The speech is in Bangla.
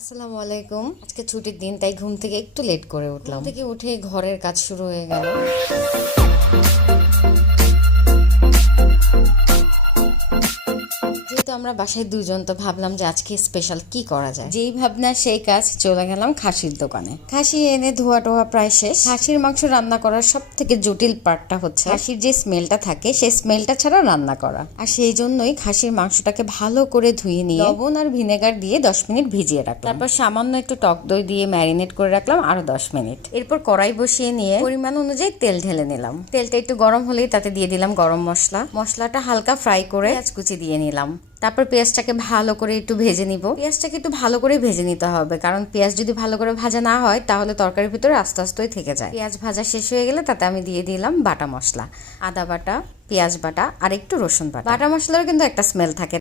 আসসালামু আলাইকুম। আজকে ছুটির দিন, তাই ঘুম থেকে একটু লেট করে উঠলাম। থেকে উঠে ঘরের কাজ শুরু হয়ে গেল। যেহেতু আমরা বাসায় দুজন, তো ভাবলাম যে আজকে স্পেশাল কি করা যায়। যেই ভাবনা সেই কাজ, চলে গেলাম খাসির দোকানে। খাসি এনে ধোয়া টোয়া প্রায় শেষ। খাসির মাংস রান্না করার সব থেকে জটিল পার্টটা হচ্ছে খাসির যে স্মেলটা থাকে, সেই স্মেলটা ছাড়া রান্না করা। আর সেই জন্যই খাসির মাংসটাকে ভালো করে ধুয়ে নিয়ে লবণ আর ভিনেগার দিয়ে 10 মিনিট ভিজিয়ে রাখলাম। তারপর সামান্য একটু টক দই দিয়ে ম্যারিনেট করে রাখলাম আরো 10 মিনিট। এরপর কড়াই বসিয়ে নিয়ে পরিমাণ অনুযায়ী তেল ঢেলে নিলাম। তেলটা একটু গরম হলেই তাতে দিয়ে দিলাম গরম মশলা। মশলাটা হালকা ফ্রাই করে পেঁয়াজ কুচি দিয়ে নিলাম। তারপর পেঁয়াজটাকে ভালো করে একটু ভেজে নিব। পেঁয়াজটাকে একটু ভালো করে ভেজে নিতে হবে, কারণ পেঁয়াজ যদি ভালো করে ভাজা না হয় তাহলে তরকারির ভিতরে আস্তে আস্তেই থেকে যায়। পেঁয়াজ ভাজা শেষ হয়ে গেলে তাতে আমি দিয়ে দিলাম বাটা মশলা, আদা বাটা, পেঁয়াজ বাটা আর একটু রসুন বাটা। বাটা মশলারও কিন্তু একটা স্মেল থাকে।